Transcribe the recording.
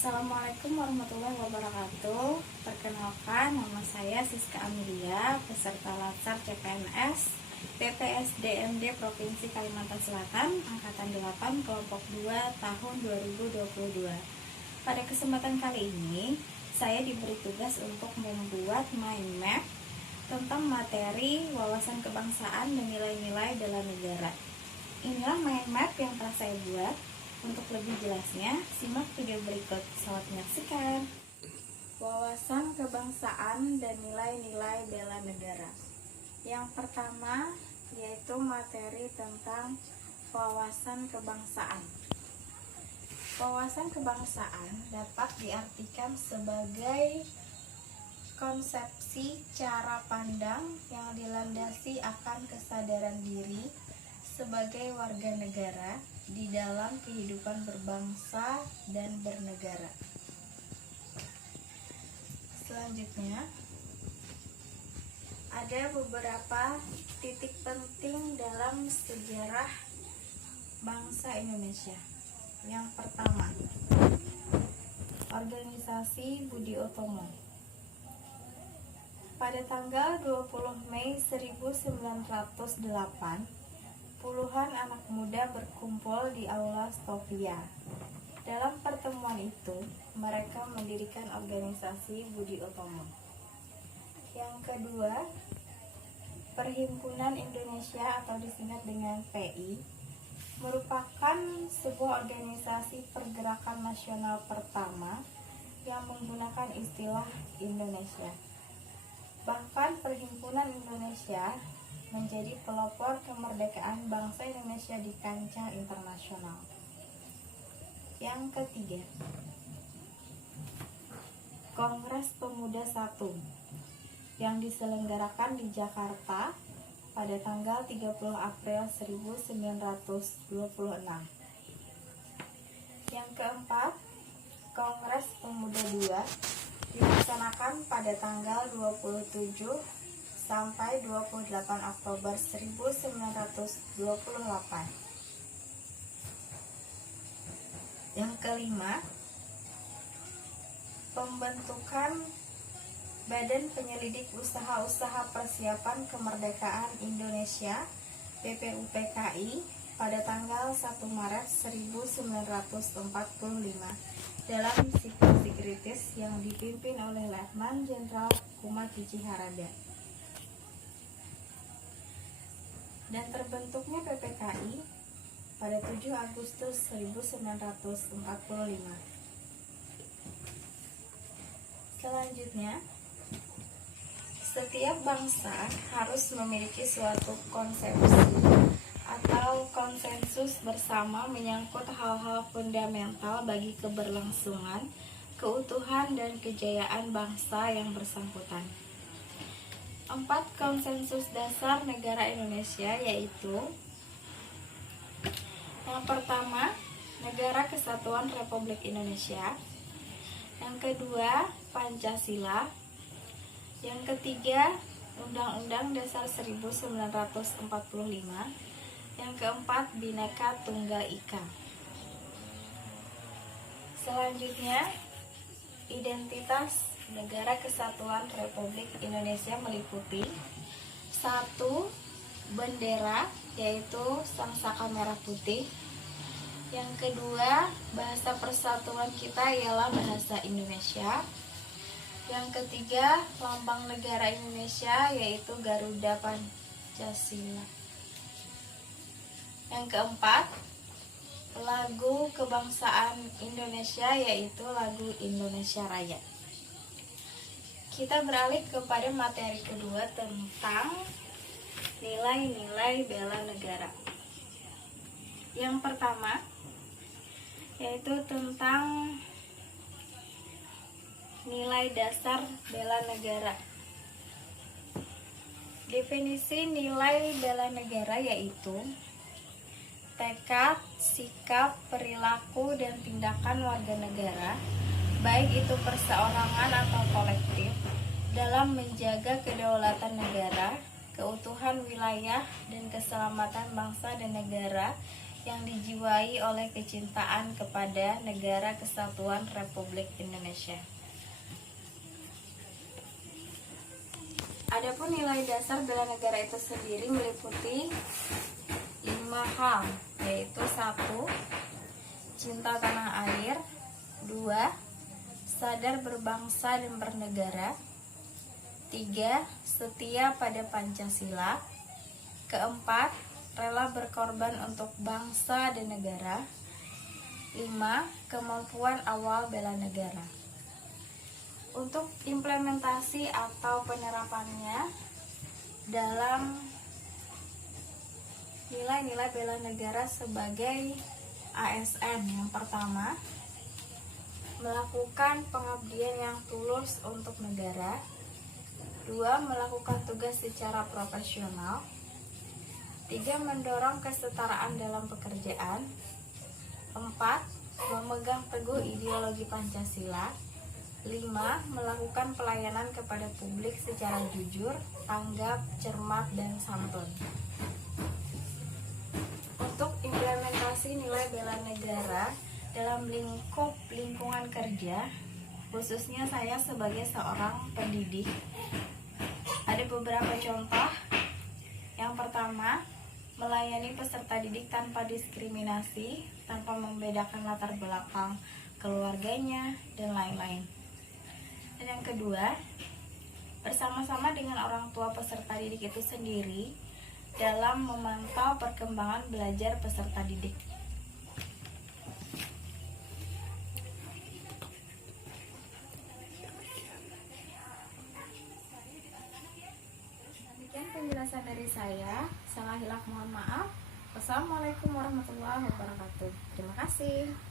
Assalamualaikum warahmatullahi wabarakatuh. Perkenalkan, nama saya Siska Amelia, peserta Latsar CPNS PPSDMD Provinsi Kalimantan Selatan, Angkatan 8, Kelompok 2, tahun 2022. Pada kesempatan kali ini, saya diberi tugas untuk membuat mind map tentang materi wawasan kebangsaan dan nilai-nilai bela negara. Inilah mind map yang telah saya buat. Untuk lebih jelasnya, simak video berikut. Selamat menyaksikan. Wawasan kebangsaan dan nilai-nilai bela negara. Yang pertama yaitu materi tentang wawasan kebangsaan. Wawasan kebangsaan dapat diartikan sebagai konsepsi cara pandang yang dilandasi akan kesadaran diri sebagai warga negara di dalam kehidupan berbangsa dan bernegara. Selanjutnya, ada beberapa titik penting dalam sejarah bangsa Indonesia. Yang pertama, organisasi Budi Utomo. Pada tanggal 20 Mei 1908, puluhan anak muda berkumpul di Aula Stovia. Dalam pertemuan itu, mereka mendirikan organisasi Budi Utomo. Yang kedua, Perhimpunan Indonesia atau disingkat dengan PI, merupakan sebuah organisasi pergerakan nasional pertama yang menggunakan istilah Indonesia. Bahkan Perhimpunan Indonesia menjadi pelopor kemerdekaan bangsa Indonesia di kancah internasional. Yang ketiga, Kongres Pemuda 1 yang diselenggarakan di Jakarta pada tanggal 30 April 1926. Yang keempat, Kongres Pemuda 2 dilaksanakan pada tanggal 27 sampai 28 Oktober 1928. Yang kelima, pembentukan Badan Penyelidik Usaha-Usaha Persiapan Kemerdekaan Indonesia BPUPKI pada tanggal 1 Maret 1945 dalam situasi kritis yang dipimpin oleh Letnan Jenderal Kumat Giji Harada. Dan terbentuknya PPKI pada 7 Agustus 1945. Selanjutnya, setiap bangsa harus memiliki suatu konsepsi atau konsensus bersama menyangkut hal-hal fundamental bagi keberlangsungan, keutuhan, dan kejayaan bangsa yang bersangkutan. 4 konsensus dasar negara Indonesia yaitu: yang pertama, Negara Kesatuan Republik Indonesia. Yang kedua, Pancasila. Yang ketiga, Undang-Undang Dasar 1945. Yang keempat, Bhinneka Tunggal Ika. Selanjutnya, identitas Negara Kesatuan Republik Indonesia meliputi 1. Bendera, yaitu sangsaka merah putih. Yang kedua, bahasa persatuan kita ialah bahasa Indonesia. Yang ketiga, lambang negara Indonesia yaitu Garuda Pancasila. Yang keempat, lagu kebangsaan Indonesia yaitu lagu Indonesia Raya. Kita beralih kepada materi kedua tentang nilai-nilai bela negara. Yang pertama yaitu tentang nilai dasar bela negara. Definisi nilai bela negara yaitu tekad, sikap, perilaku, dan tindakan warga negara, baik itu perseorangan atau kolektif, dalam menjaga kedaulatan negara, keutuhan wilayah, dan keselamatan bangsa dan negara yang dijiwai oleh kecintaan kepada Negara Kesatuan Republik Indonesia. Adapun nilai dasar bela negara itu sendiri meliputi 5 hal, yaitu 1. Cinta tanah air. 2. Sadar berbangsa dan bernegara. 3. Setia pada Pancasila. 4. Rela berkorban untuk bangsa dan negara. 5. Kemampuan awal bela negara. Untuk implementasi atau penerapannya dalam nilai-nilai bela negara sebagai ASN, yang pertama, melakukan pengabdian yang tulus untuk negara. 2. Melakukan tugas secara profesional. 3. Mendorong kesetaraan dalam pekerjaan. 4. Memegang teguh ideologi Pancasila. 5. Melakukan pelayanan kepada publik secara jujur, tanggap, cermat, dan santun. Untuk implementasi nilai bela negara dalam lingkungan kerja, khususnya saya sebagai seorang pendidik, ada beberapa contoh. Yang pertama, melayani peserta didik tanpa diskriminasi, tanpa membedakan latar belakang keluarganya, dan lain-lain. Dan yang kedua, bersama-sama dengan orang tua peserta didik itu sendiri dalam memantau perkembangan belajar peserta didik. Demikian penjelasan dari saya. Salah hilaf mohon maaf. Wassalamualaikum warahmatullahi wabarakatuh. Terima kasih.